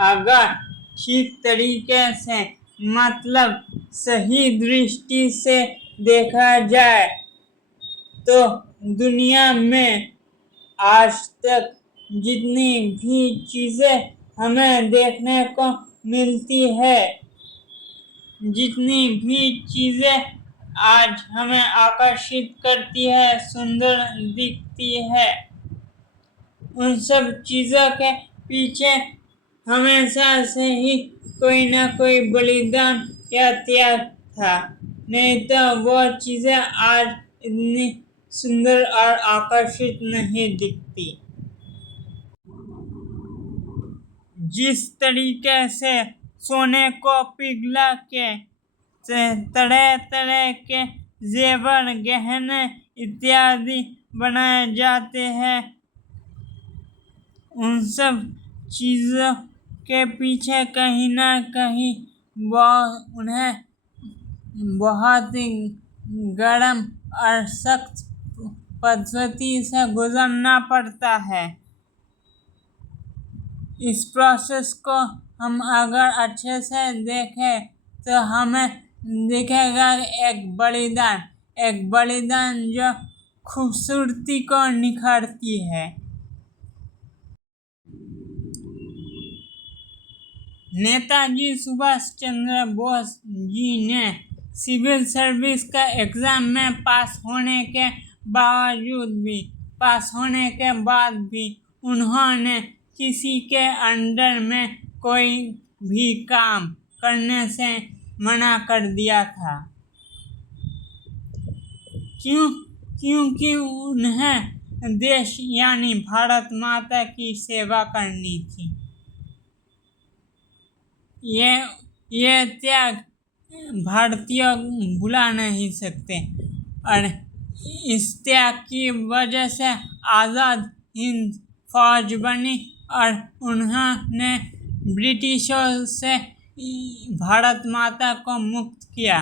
अगर ठीक तरीके से मतलब सही दृष्टि से देखा जाए तो दुनिया में आज तक जितनी भी चीज़ें हमें देखने को मिलती है, जितनी भी चीज़ें आज हमें आकर्षित करती है, सुंदर दिखती है, उन सब चीज़ों के पीछे हमेशा से ही कोई ना कोई बलिदान या त्याग था, नहीं तो वो चीज़ें आज इतनी सुंदर और आकर्षित नहीं दिखती। जिस तरीके से सोने को पिघला के तरह तरह के जेवर, गहने इत्यादि बनाए जाते हैं, उन सब चीज़ों के पीछे कहीं ना कहीं उन्हें बहुत ही गर्म और सख्त पद्धति से गुजरना पड़ता है। इस प्रोसेस को हम अगर अच्छे से देखें तो हमें दिखेगा एक बलिदान जो खूबसूरती को निखारती है। नेताजी सुभाष चंद्र बोस जी ने सिविल सर्विस का एग्ज़ाम में पास होने के बाद भी उन्होंने किसी के अंडर में कोई भी काम करने से मना कर दिया था, क्योंकि उन्हें देश यानी भारत माता की सेवा करनी थी। ये त्याग भारतीय भुला नहीं सकते और इस त्याग की वजह से आज़ाद हिंद फौज बनी और उन्होंने ब्रिटिशों से भारत माता को मुक्त किया।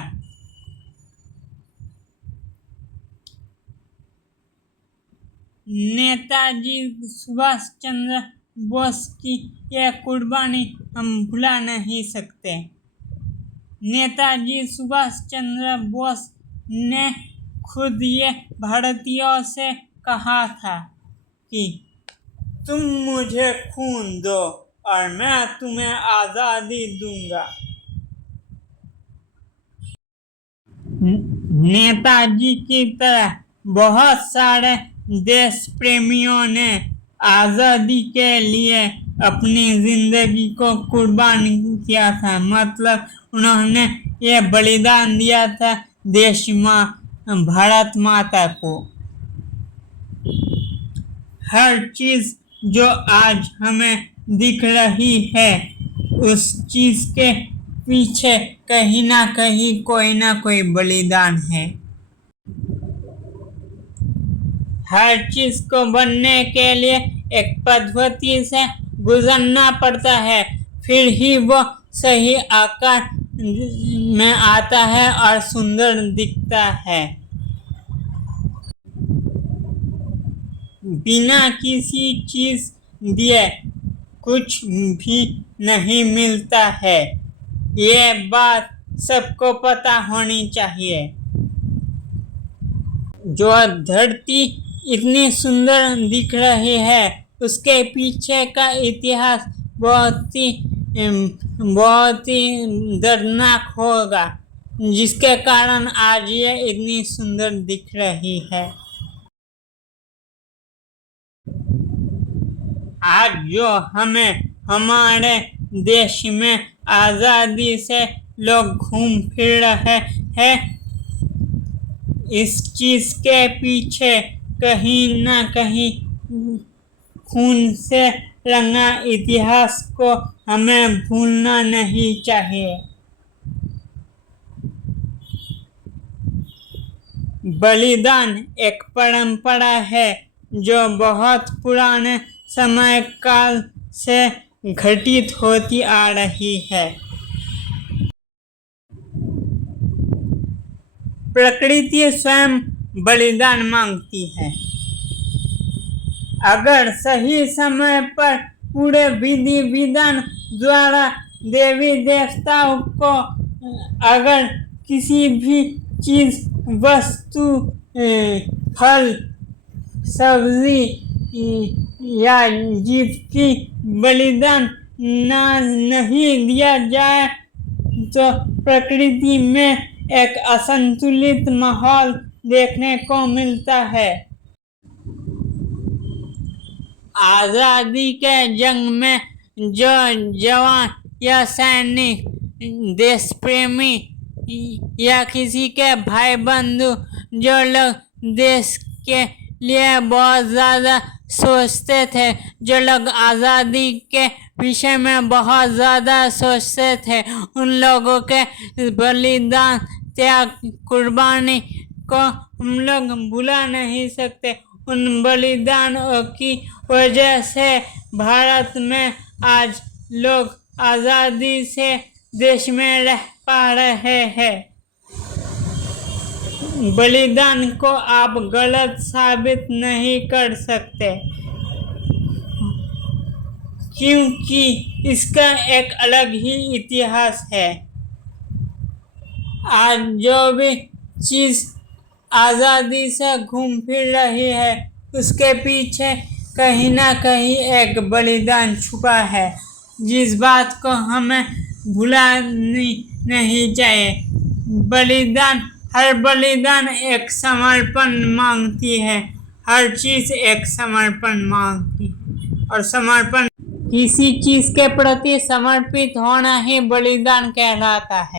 नेताजी सुभाष चंद्र बोस की यह कुर्बानी हम भुला नहीं सकते। नेताजी सुभाष चंद्र बोस ने खुद ये भारतीयों से कहा था कि तुम मुझे खून दो और मैं तुम्हें आज़ादी दूंगा। नेताजी की तरह बहुत सारे देश प्रेमियों ने आज़ादी के लिए अपनी ज़िंदगी को कुर्बान किया था, मतलब उन्होंने ये बलिदान दिया था देश माँ भारत माता को। हर चीज़ जो आज हमें दिख रही है उस चीज़ के पीछे कहीं ना कहीं कोई ना कोई बलिदान है। हर चीज़ को बनने के लिए एक पद्धति से गुजरना पड़ता है, फिर ही वो सही आकार में आता है और सुंदर दिखता है। बिना किसी चीज़ दिए कुछ भी नहीं मिलता है, ये बात सबको पता होनी चाहिए। जो धरती इतनी सुंदर दिख रही है उसके पीछे का इतिहास बहुत ही दर्दनाक होगा, जिसके कारण आज ये इतनी सुंदर दिख रही है। आज जो हमें हमारे देश में आज़ादी से लोग घूम फिर रहे हैं, इस चीज़ के पीछे कहीं ना कहीं खून से रंगा इतिहास को हमें भूलना नहीं चाहिए। बलिदान एक परंपरा है जो बहुत पुराने समय काल से घटित होती आ रही है। प्रकृति स्वयं बलिदान मांगती है। अगर सही समय पर पूरे विधि विधान द्वारा देवी देवताओं को अगर किसी भी चीज, वस्तु, फल, सब्जी या जीव की बलिदान नहीं दिया जाए तो प्रकृति में एक असंतुलित माहौल देखने को मिलता है। आजादी के जंग में जो जवान या सैनिक, देश प्रेमी या किसी के भाई बंधु, जो लोग देश के लिए बहुत ज़्यादा सोचते थे, जो लोग आज़ादी के विषय में बहुत ज़्यादा सोचते थे, उन लोगों के बलिदान, त्याग, कुर्बानी को हम लोग भुला नहीं सकते। उन बलिदानों की वजह से भारत में आज लोग आज़ादी से देश में रह पा रहे हैं। बलिदान को आप गलत साबित नहीं कर सकते, क्योंकि इसका एक अलग ही इतिहास है। आज जो भी चीज़ आज़ादी से घूम फिर रही है, उसके पीछे कहीं ना कहीं एक बलिदान छुपा है, जिस बात को हमें भुलानी नहीं चाहिए। हर बलिदान एक समर्पण मांगती है, हर चीज़ एक समर्पण मांगती है, और समर्पण, किसी चीज़ के प्रति समर्पित होना ही बलिदान कहलाता है।